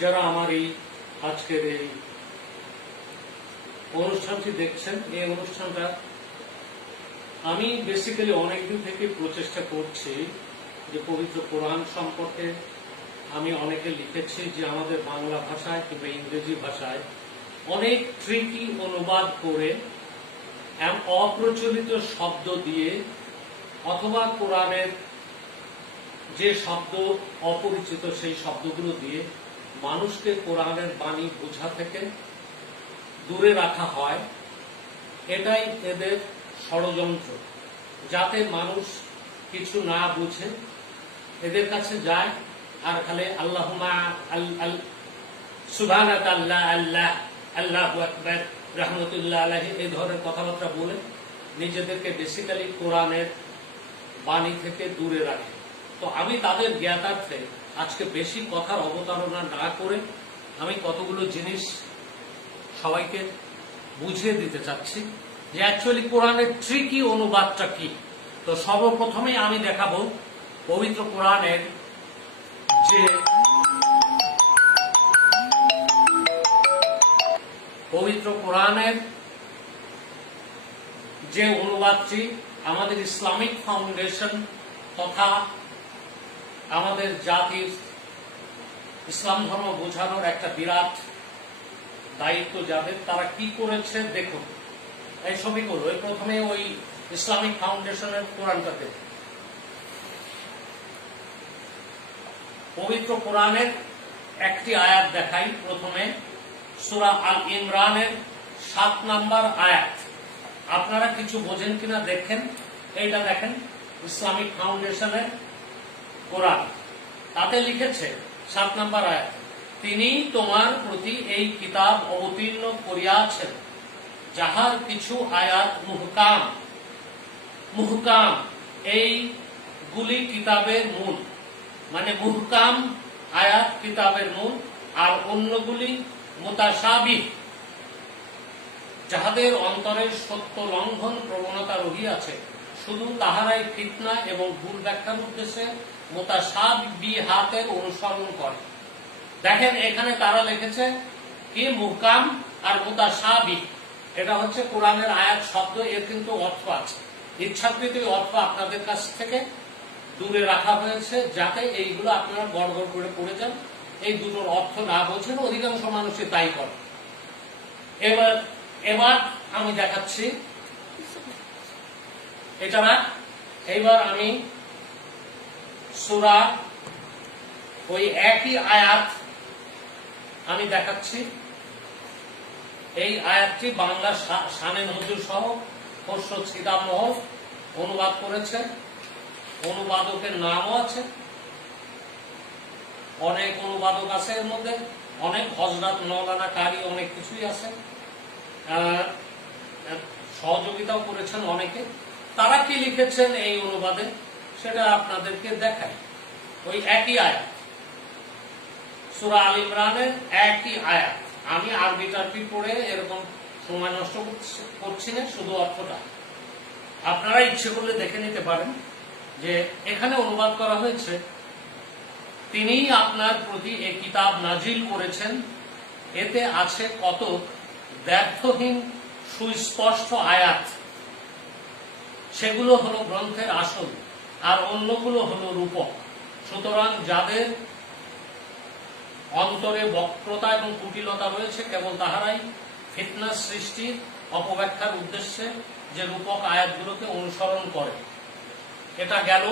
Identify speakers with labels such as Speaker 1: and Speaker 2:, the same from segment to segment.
Speaker 1: যারা আমার এই আজকের এই অনুষ্ঠানটি দেখছেন, এই অনুষ্ঠানটা আমি বেসিক্যালি অনেকদিন থেকে প্রচেষ্টা করছি যে পবিত্র কোরআন সম্পর্কে। আমি অনেকে লিখেছি যে আমাদের বাংলা ভাষায় কিংবা ইংরেজি ভাষায় অনেক ট্রিকি অনুবাদ করে অপ্রচলিত শব্দ দিয়ে অথবা কোরআনের যে শব্দ অপরিচিত সেই শব্দগুলো দিয়ে মানুষকে কোরআনের বাণী বোঝা থেকে দূরে রাখা হয়, এটাই এদের ষড়যন্ত্র। যাতে মানুষ কিছু না বুঝে, এদের কাছে যায়, আর খালি আল্লাহ সুবাহ আল্লাহ আল্লাহ আল্লাহ আকবর, রহমতুল্লাহ আলহী এই ধরনের কথাবার্তা বলে নিজেদেরকে বেসিক্যালি কোরআনের বাণী থেকে দূরে রাখে। তো আমি তাদের জ্ঞাতার্থে আজকে বেশি কথার অবতারণা না করে আমি কতগুলো জিনিস সবাইকে বুঝিয়ে দিতে চাচ্ছি যে অ্যাকচুয়ালি কোরআনের ট্রিকি অনুবাদটা কি? তো সর্বপ্রথমেই আমি দেখাবো পবিত্র কোরআনের যে পবিত্র কোরআনের যে অনুবাদটি আমাদের ইসলামিক ফাউন্ডেশন তথা আমাদের জাতির ইসলাম ধর্ম বোঝানোর একটা বিরাট দায়িত্ব যাদের তারা কি করেছে দেখুন। এই ছবিগুলো প্রথমে ওই ইসলামিক ফাউন্ডেশনের কোরআনটাতে। পবিত্র কোরআনের একটি আয়াত দেখাই প্রথমে। সুরা আল ইমরানের সাত নাম্বার আয়াত। আপনারা কিছু বোঝেন কিনা দেখেন। এইটা দেখেন, ইসলামিক ফাউন্ডেশনের কোরআন। তাতে লিখেছে, সাত নাম্বার আয়াত, তিনি তোমার প্রতি এই কিতাব অবতীর্ণ করিয়াছেন, যাহার কিছু আয়াত মুহকাম। মুহকাম, এই গুলি কিতাবের মূল মানে মুহকাম আয়াত কিতাবের মূল, আর অন্যগুলি মোতাসাবি যাহাদের অন্তরের সত্য লঙ্ঘন প্রবণতা রহিয়াছে। শুধু তাহারাই ফিতনা এবং ভুল ব্যাখ্যার উদ্দেশ্যে মোতাসাবি হাতের অনুসরণ করে। দেখেন এখানে তারা লিখেছে? কি? মুহকাম আর এটা হচ্ছে কোরআনের আয়াত শব্দ, এর কিন্তু অর্থ আছে। ইচ্ছাকৃত অর্থ আপনাদের কাছ থেকে দূরে রাখা হয়েছে, যাতে এইগুলো আপনারা গড় গড় করে পড়ে যান। এই দুটোর অর্থ না বোঝেন, অধিকাংশ মানুষই তাই করে। এবার এবার আমি দেখাচ্ছি। এটা না এইবার আমি সুরা, ওই একই আয়াত আমি দেখাচ্ছি। এই আয়াতটি বাংলা সা- শানে নজরুল সহ খসরু ছিদামোহর অনুবাদ করেছে। অনুবাদকের নামও আছে। অনেক অনুবাদক আছে এর মধ্যে। অনেক হজরত মৌলানা কারি অনেক কিছুই আছে। সহযোগিতাও করেছেন অনেকে। তারা কি লিখেছেন এই অনুবাদে? সেটা আপনাদেরকে দেখাই। ওই একই আয়াত। সুরা আল ইমরানের একই আয়াত। আমি আরবি টারবি পড়ে এরকম সময় নষ্ট করছি- না, শুধু অর্থটা। আপনারা ইচ্ছে করলে দেখে নিতে পারেন যে এখানে অনুবাদ করা হয়েছে, তিনি আপনার প্রতি এই কিতাব নাজিল করেছেন। এতে আছে কত ব্যর্থহীন, সুস্পষ্ট আয়াত। সেগুলো হলো গ্রন্থের আসল আর অন্যগুলো হলো রূপক। সুতরাং যাদের অন্তরে বক্রতা এবং কুটিলতা রয়েছে, কেবল তাহারাই ফিতনা সৃষ্টির অপব্যাখ্যার উদ্দেশ্যে যে রূপক আয়াতগুলোকে অনুসরণ করে। এটা গেল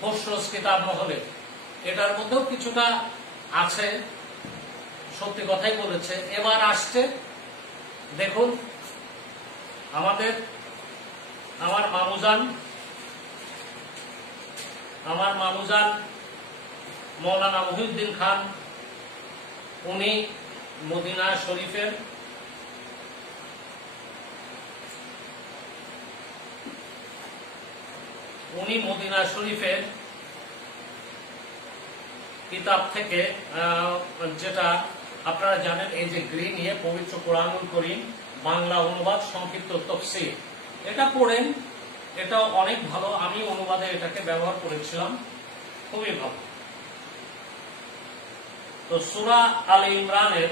Speaker 1: খসরস কিতাব মহলে। এটার মধ্যেও কিছুটা আছে, সত্যি কথাই বলেছে। এবার আসছে, দেখুন, আমাদের, আমার মামুজান আমার মামুজান মৌলানা মহিউদ্দিন খান, উনি মদিনা শরীফের উনি মদিনা শরীফের কিতাব থেকে যেটা আপনারা জানেন, এই যে গ্রিন নিয়ে পবিত্র কোরআনুল করিম, বাংলা অনুবাদ, সংক্ষিপ্ত তফসির এটা পড়েন এটা অনেক ভালো। আমি অনুবাদে এটাকে ব্যবহার করেছিলাম। খুবই ভালো। তো সুরা আল ইমরানের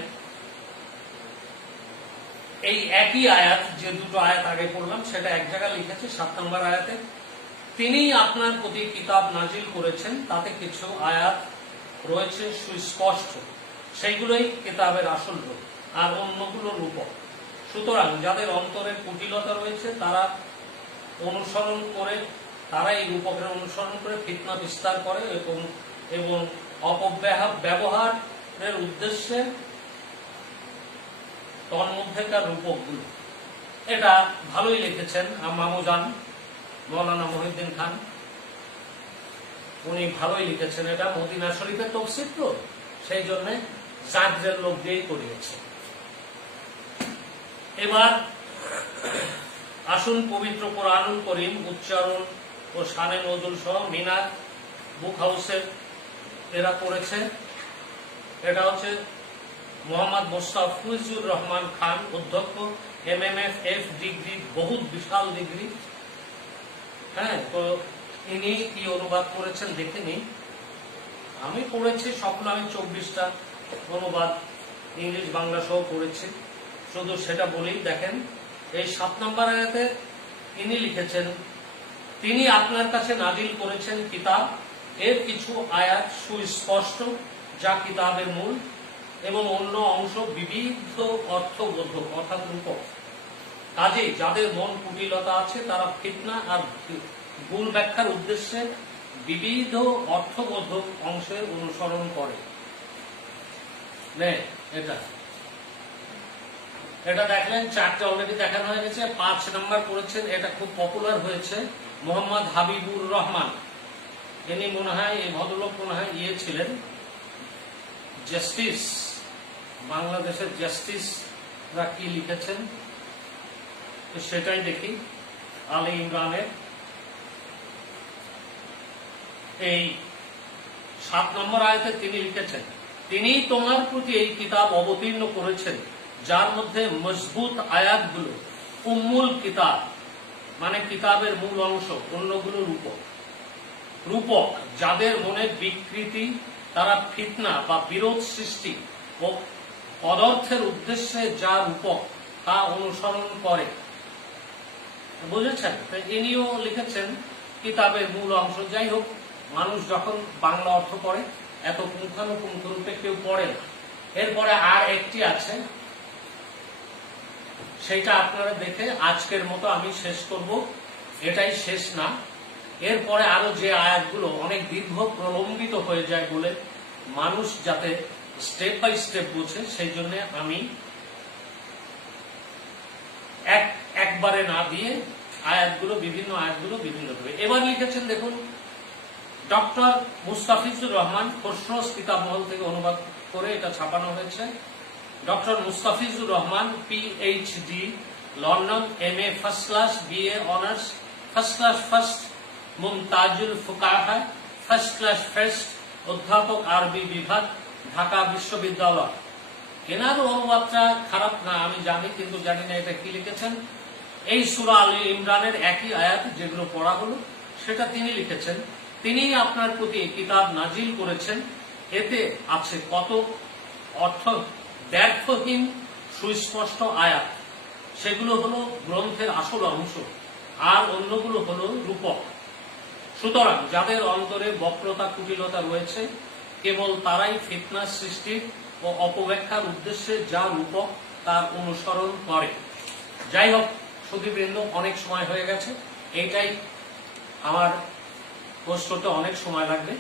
Speaker 1: এই একই আয়াত, যে দুটো আয়াত আগে পড়লাম, সেটা এক জায়গায় লিখেছে, সাত নম্বর আয়াতে। তিনি আপনার প্রতি কিতাব নাজিল করেছেন, তাতে কিছু আয়াত রয়েছে সুস্পষ্ট। সেইগুলোই কিতাবের আসল রূপ, আর অন্যগুলো রূপক। সুতরাং যাদের অন্তরে কুটিলতা রয়েছে, তারা অনুসরণ করে তারা এই রূপকের অনুসরণ করে, ফিতনা বিস্তার করে এবং এবং অপব্যবহার ব্যবহারের উদ্দেশ্যে তন্মধ্যেকার রূপকগুলো। এটা ভালোই লিখেছেন মামুজান মৌলানা মহিউদ্দিন খান। উনি ভালোই লিখেছেন এটা, মদিনা শরীফের তফসির তো, সেই জন্য জাজের লোক দিয়েই করিয়েছে। এবার আসুন পবিত্র কোরআনুল করিম উচ্চারণ ও শানে নজরুল সহ মিনার বুক হাউসের এরা করেছে এটা হচ্ছে মোহাম্মদ মোস্তাফিজুর রহমান খান অধ্যক্ষ M M F F degree, বহুত বিশাল ডিগ্রি। হ্যাঁ তো ইনি কি অনুবাদ করেছেন দেখে নিন আমি পড়েছি, স্বপ্ন আমি চব্বিশটা অনুবাদ ইংলিশ বাংলা সহ পড়েছি। শুধু সেটা বলেই দেখেন এই সাত নম্বর আয়াতে তিনি লিখেছেন, তিনি আপনার কাছে নাজিল করেছেন কিতাব। এর কিছু আয়াত সুস্পষ্ট, যা কিতাবের মূল এবং অন্য অংশ বিবিধ অর্থবোধক, অর্থাৎ রূপক। কাজে যাদের মন কুটিলতা আছে, তারা ফিতনা আর ভুল ব্যাখ্যার উদ্দেশ্যে বিবিধ অর্থবোধক অংশের অনুসরণ করে। এটা। এটা দেখলেন, চারটে অলরেডি দেখানো হয়ে গেছে, পাঁচ নাম্বার করেছেন এটা খুব পপুলার হয়েছে, মোহাম্মদ হাবিবুর রহমান। ইনি মনে হয়, এই ভদ্রলোক মনে হয় ইয়ে ছিলেন জাস্টিস বাংলাদেশের জাস্টিসরা কি লিখেছেন? সেটাই দেখি, আলী ইমরানের। এই সাত নম্বর আয়তে তিনি লিখেছেন তিনি তোমার প্রতি এই কিতাব অবতীর্ণ করেছেন। যার মধ্যে মজবুত আয়াতগুলো উম্মুল কিতাব মানে কিতাবের মূল অংশ, অন্যগুলো রূপক। রূপক যাদের মনে বিকৃতি, তারা ফিতনা বা বিরোধ সৃষ্টি ও পদার্থের উদ্দেশ্যে যা রূপক তা অনুসরণ করে। বুঝেছেন? ইনিও লিখেছেন কিতাবের মূল অংশ। যাই হোক, মানুষ যখন বাংলা অর্থ পড়ে, এত পুঙ্খানুপুঙ্খ রূপে কেউ পড়ে না। এরপরে আর একটি আছে সেটা আপনারা দেখে আজকের মতো আমি শেষ করব। এটাই শেষ না। এরপরে আরও যে আয়াতগুলো অনেক দীর্ঘ প্রলম্বিত হয়ে যায় বলে মানুষ যাতে স্টেপ বাই স্টেপ বুঝে, সেই জন্য আমি এক, একবারে না দিয়ে আয়াতগুলো, বিভিন্ন আয়াতগুলো বিভিন্ন ভাবে। এবার লিখেছেন দেখুন, ডক্টর মুস্তাফিজুর রহমান খসরোজ কিতাব মহল থেকে অনুবাদ করে এটা ছাপানো হয়েছে। Doctor Mustafizur Rahman PhD London M A first class B A honours first class first Mumtazul ফুকাহা ফার্স্ট ক্লাস ফার্স্ট অধ্যাপক আরবি বিভাগ, ঢাকা বিশ্ববিদ্যালয়। এনার অনুবাদটা খারাপ না, আমি জানি, কিন্তু জানি না এটা কি লিখেছেন। এই সুরা আলী ইমরানের একই আয়াত যেগুলো পড়া হলো, সেটা তিনি লিখেছেন। তিনি আপনার প্রতি কিতাব নাজিল করেছেন। এতে আছে কত অর্থ? ব্যর্থহীন সুস্পষ্ট আয়াত। সেগুলো হলো গ্রন্থের আসল অংশ, আর অন্যগুলো হলো রূপক। সুতরাং যাদের অন্তরে বক্রতা, কুটিলতা রয়েছে, কেবল তারাই ফিতনা সৃষ্টির ও অপব্যাখ্যার উদ্দেশ্যে যা রূপক, তার অনুসরণ করে। যাই হোক সুদীবৃন্দ অনেক সময় হয়ে গেছে। এইটাই আমার করতে অনেক সময় লাগবে।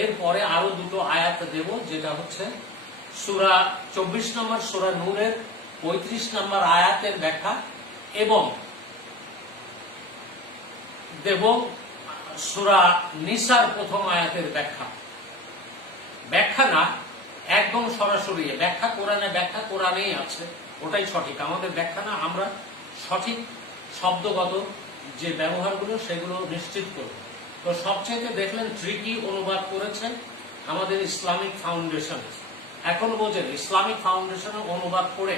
Speaker 1: এরপরে আরও দুটো আয়াত দেব, যেটা হচ্ছে সুরা চব্বিশ নম্বর, সুরা নূরের পঁয়ত্রিশ নম্বর আয়াতের ব্যাখ্যা এবং দেব সুরা নিসার প্রথম আয়াতের ব্যাখ্যা। ব্যাখ্যা না, একদম সরাসরি, ব্যাখ্যা কোরআনে, ব্যাখ্যা কোরআনেই আছে, ওটাই সঠিক। আমাদের ব্যাখ্যা না, আমরা সঠিক শব্দগত যে ব্যবহারগুলো, সেগুলো নিশ্চিত করব। তো সবচেয়ে দেখলেন ট্রিকি অনুবাদ করেছেন আমাদের ইসলামিক ফাউন্ডেশন এখন বোঝেন। ইসলামিক ফাউন্ডেশনের অনুবাদ করে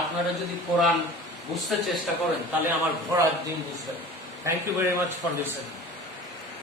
Speaker 1: আপনারা যদি কোরআন বুঝতে চেষ্টা করেন, তাহলে আমার ঘোড়ার দিন বুঝবেন। Thank you very much for listening